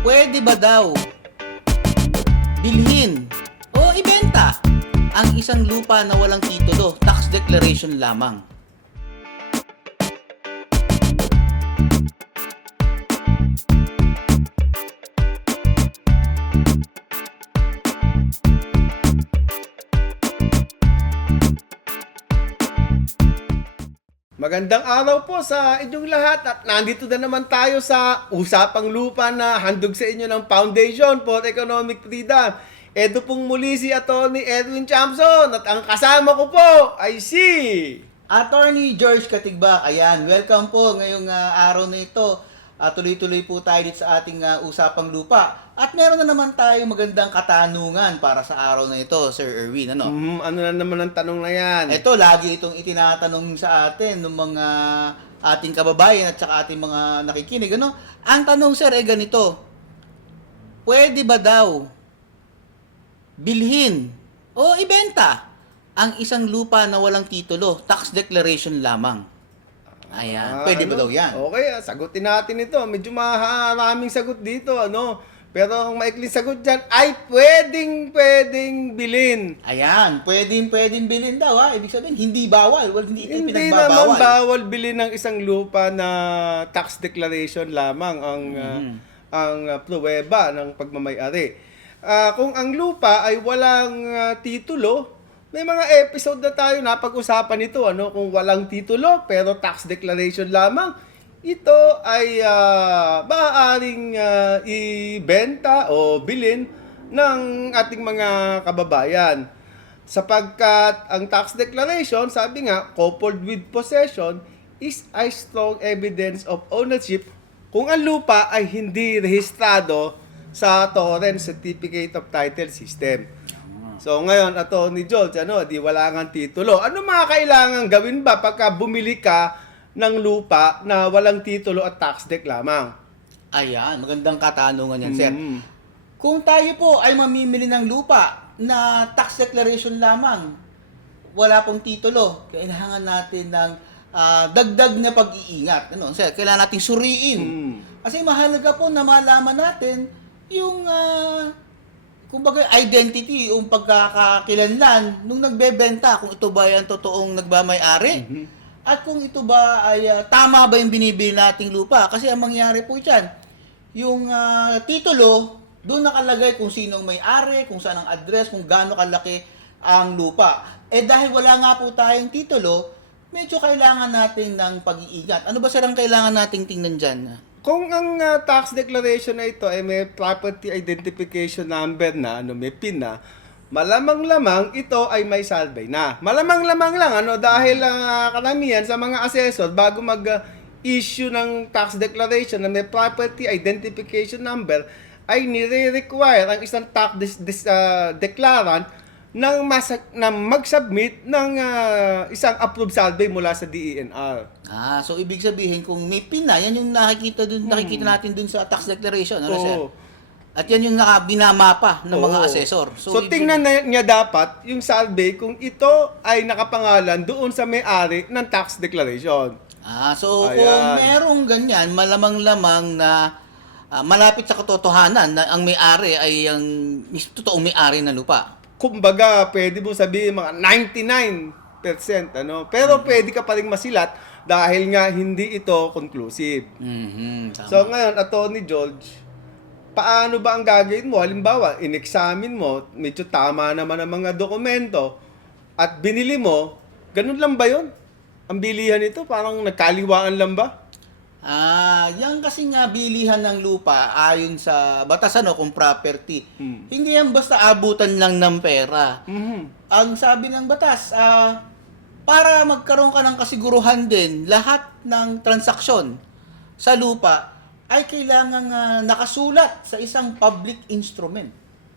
Pwede ba daw bilhin o ibenta ang isang lupa na walang titulo, tax declaration lamang? Magandang araw po sa inyong lahat at nandito na naman tayo sa Usapang Lupa na handog sa inyo ng Foundation for Economic Freedom. Ito pong muli si Atty. Edwin Chamson at ang kasama ko po ay si... Attorney George Katigbak, ayan, welcome po ngayong araw na ito. Tuloy-tuloy po tayo dito sa ating Usapang Lupa. At meron na naman tayong magandang katanungan para sa araw na ito, Sir Erwin. Ano? ano na naman ang tanong na yan? Ito, lagi itong itinatanong sa atin ng mga ating kababayan at saka ating mga nakikinig. Ano? Ang tanong, sir, ay ganito. Pwede ba daw bilhin o ibenta ang isang lupa na walang titulo, tax declaration lamang? Ayan, pwede ba daw yan? Okay, sagutin natin ito. Medyo maraming sagot dito, ano? Pero ang maikling sagot dyan ay pwedeng bilhin. Ayan, pwedeng bilhin daw ha. Ibig sabihin, hindi bawal. Hindi ito Hindi pinagbabawal. naman bawal bilhin ng isang lupa na tax declaration lamang ang pruweba ng pagmamay-ari. Kung ang lupa ay walang titulo, may mga episode na tayo napag-usapan nito, ano, kung walang titulo pero tax declaration lamang, ito ay maaaring ibenta o bilhin ng ating mga kababayan. Sapagkat ang tax declaration, sabi nga, coupled with possession is a strong evidence of ownership kung ang lupa ay hindi rehistrado sa Torrent Certificate of Title System. So ngayon, Atty. George, di wala kang titulo. Ano mga kailangan gawin ba pagka bumili ka ng lupa na walang titulo at tax deck lamang? Ayan, magandang katanungan yan, sir. Kung tayo po ay mamimili ng lupa na tax declaration lamang, wala pong titulo, kailangan natin ng dagdag na pag-iingat. Ano, sir, kailangan nating suriin. Kasi mahalaga po na malaman natin yung kumbaga identity, yung pagkakakilanlan nung nagbebenta, kung ito ba ay ang totoong nagmamay-ari. At kung ito ba ay tama ba yung binibili nating lupa. Kasi ang mangyari po dyan, yung titulo, doon nakalagay kung sinong may-ari, kung saan ang address, kung gaano kalaki ang lupa. Dahil wala nga po tayong titulo, medyo kailangan natin ng pag-iingat. Ano ba sir ang kailangan nating tingnan dyan? Kung ang tax declaration na ito ay may property identification number na, may PIN na, malamang-lamang ito ay may survey na. Malamang-lamang lang, dahil karamihan sa mga assessor, bago mag-issue ng tax declaration na may property identification number, ay nire-require ang isang tax declarant na mag-submit ng isang approved survey mula sa DENR. So ibig sabihin kung may PIN na, yan yung nakikita natin dun sa tax declaration, ano sir? At yan yung binamapa ng mga assessor. So tingnan niya dapat yung survey kung ito ay nakapangalan doon sa may-ari ng tax declaration. So Ayan. kung merong ganyan, malamang-lamang na malapit sa katotohanan na ang may-ari ay ang totoong may-ari ng lupa. Kumbaga, pwede mo sabihin mga 99%, Pero pwede ka pa rin masilat dahil nga hindi ito conclusive. Tama. So ngayon, Atty. George, paano ba ang gagawin mo? Halimbawa, in-examine mo, medyo tama naman ang mga dokumento at binili mo, ganun lang ba yun? Ang bilihan nito, parang nagkaliwaan lang ba? Yan kasi nga bilihan ng lupa ayon sa batas kung property. Hindi yan basta abutan lang ng pera. Ang sabi ng batas, para magkaroon ka ng kasiguruhan din, lahat ng transaksyon sa lupa ay kailangan nakasulat sa isang public instrument.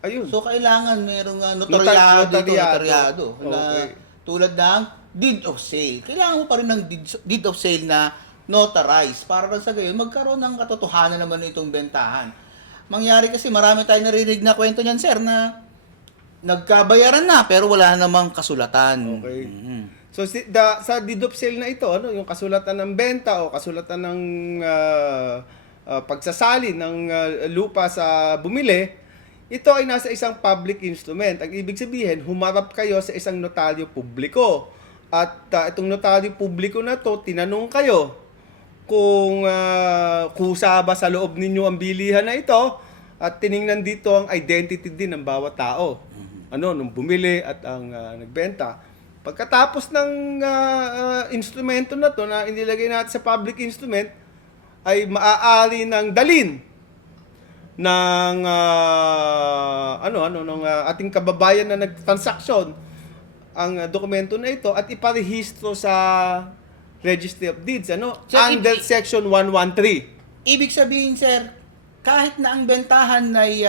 Ayun. So kailangan merong notaryado na Okay. tulad ng deed of sale. Kailangan mo pa rin ng deed of sale na notarize para sa gayon magkaroon ng katotohanan naman itong bentahan. Mangyari kasi marami tayong naririnig na kwento niyan, sir, na nagkabayaran na pero wala namang kasulatan. Okay. So sa deed of sale na ito, yung kasulatan ng benta o kasulatan ng pagsasali ng lupa sa bumili, ito ay nasa isang public instrument. Ang ibig sabihin, humarap kayo sa isang notaryo publiko. At itong notaryo publiko na to, tinanong kayo kung kusa ba sa loob ninyo ang bilihan na ito, at tiningnan dito ang identity din ng bawat tao. Nung bumili at ang nagbenta. Pagkatapos ng instrumento na to na inilagay natin sa public instrument, ay maaari ng dalin ng ating kababayan na nagtransaksyon ang dokumento na ito at iparehistro sa Registry of Deeds, So, under Section 113. Ibig sabihin, sir, kahit na ang bentahan ay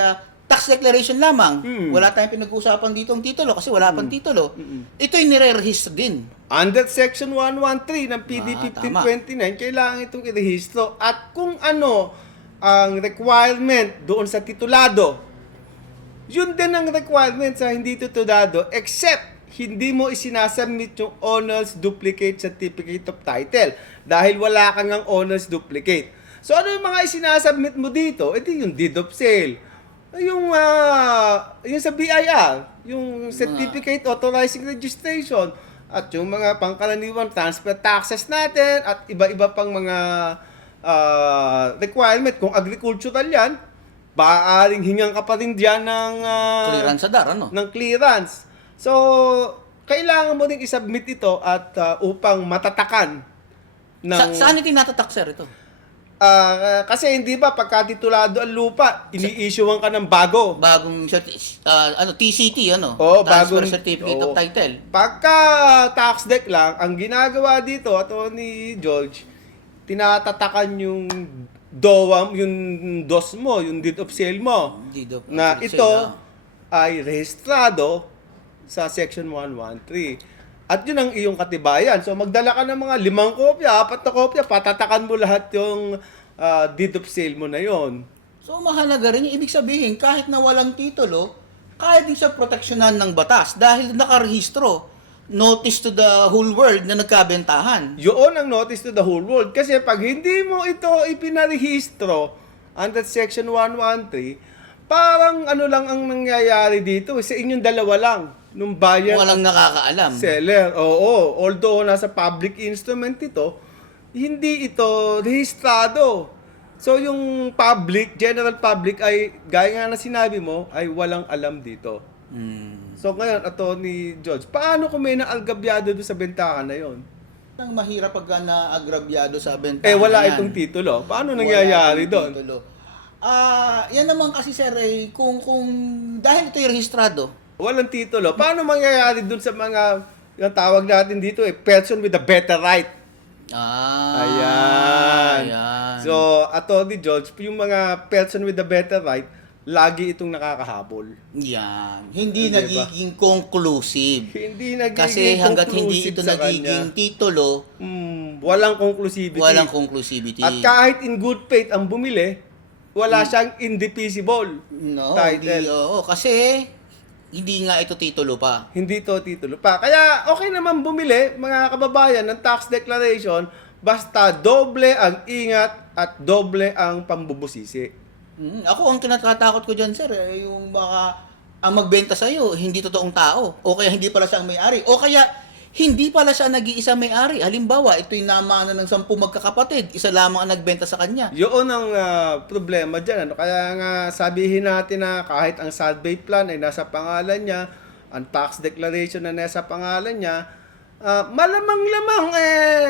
tax declaration lamang, wala tayong pinag-uusapan dito ang titulo kasi wala pang titulo, ito'y nire-register din. Under Section 113 ng PD Tama. 1529, kailangan itong irehistro. At kung ano ang requirement doon sa titulado, yun din ang requirement sa hindi titulado, except hindi mo isinasubmit yung owner's duplicate certificate of title dahil wala kang ang owner's duplicate. So ano yung mga isinasubmit mo dito? Ito yung deed of sale, yung sa BIR, yung Certificate Authorizing Registration, at yung mga pangkaraniwang transfer taxes natin, at iba-iba pang mga requirement. Kung agricultural yan, maaaring hingan ka pa rin dyan ng Clearance sa DAR, ng clearance. So, kailangan mo rin isubmit ito at upang matatakan ng... Saan ito tinatatak, sir, ito? Kasi hindi ba pagkatitulado ang lupa, ini-issuean ka ng bago. Bagong TCT, Oo, Transfer bagong- Certificate oo. of Title. Pagka tax deck lang, ang ginagawa dito, ni George, tinatatakan yung DOA, yung DOS mo, yung deed of sale mo, Deed of na sale, ito ay rehistrado sa Section 113. At yun ang iyong katibayan. So magdala ka ng mga 5 kopya, 4 na kopya, patatakan mo lahat yung deed of sale mo na yon. So mahalaga rin, ibig sabihin, kahit na walang titulo, kaya din siya proteksyonan ng batas dahil nakarehistro. Notice to the whole world na nagkabentahan. Yun ang notice to the whole world. Kasi pag hindi mo ito ipinarehistro under Section 113, parang ano lang ang nangyayari dito. Sa inyong dalawa lang. Nung buyer Walang nakakaalam. seller. Oo. Although nasa public instrument ito, hindi ito rehistrado. So yung public, general public ay, gaya nga na sinabi mo, ay walang alam dito. So ngayon, Attorney George, paano kung may naalgabyado doon sa bentahan na yon? Ang mahirap pag naagrabyado sa bentahan. Wala yan. itong titulo. Paano Wala nangyayari itong doon? titulo. Yan naman kasi, sir, kung dahil ito'y rehistrado, Walang titulo. Paano mangyayari doon sa mga, yung tawag natin dito, person with a better right? Ayan. Ayan. So, Attorney George, yung mga person with a better right, lagi itong nakakahabol. Yan. Hindi Hindi ba? nagiging conclusive. Hindi nagiging Kasi hanggat hindi conclusive ito sa nagiging kanya. titulo, Walang conclusivity. walang conclusivity. At kahit in good faith ang bumili, wala siyang indivisible No, title. hindi, oo, kasi hindi nga ito titulo pa. Hindi to titulo pa. Kaya okay naman bumili, mga kababayan, ng tax declaration, basta doble ang ingat at doble ang pambubusisi. Ako, ang kinatatakot ko dyan, sir, yung baka ang magbenta sa'yo, hindi totoong tao. O kaya hindi pala siya ang may-ari. O kaya hindi pala siya nag-iisa may-ari. Halimbawa, ito'y namana ng 10 magkakapatid. Isa lamang ang nagbenta sa kanya. Yun ang problema dyan. Kaya nga sabihin natin na kahit ang survey plan ay nasa pangalan niya, ang tax declaration na nasa pangalan niya, malamang-lamang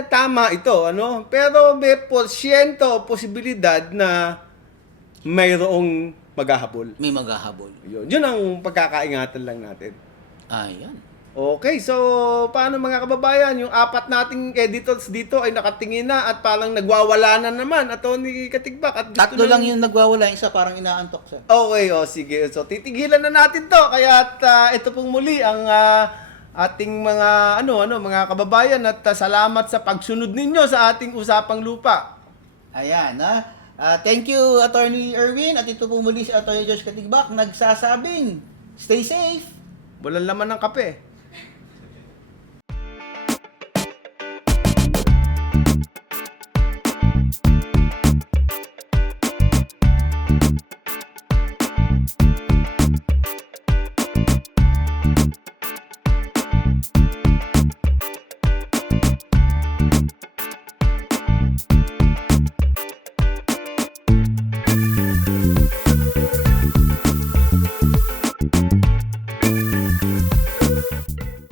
tama ito. Pero may porsyento posibilidad na mayroong maghahabol. May maghahabol. Yun ang pagkakaingatan lang natin. Ayan. Okay, so paano mga kababayan, yung 4 nating editors dito ay nakatingin na at parang nagwawala na naman, Attorney Katigbak. At gusto 3 lang yung nagwawala, isa parang inaantok, sir. Okay, sige. So titigilan na natin 'to. Kaya ito pong muli ang ating mga mga kababayan at salamat sa pagsunod ninyo sa ating usapang lupa. Ayan, thank you, Attorney Erwin. At ito po muli si Attorney Josh Katigbak nagsasabing, stay safe! Walang laman ng kape.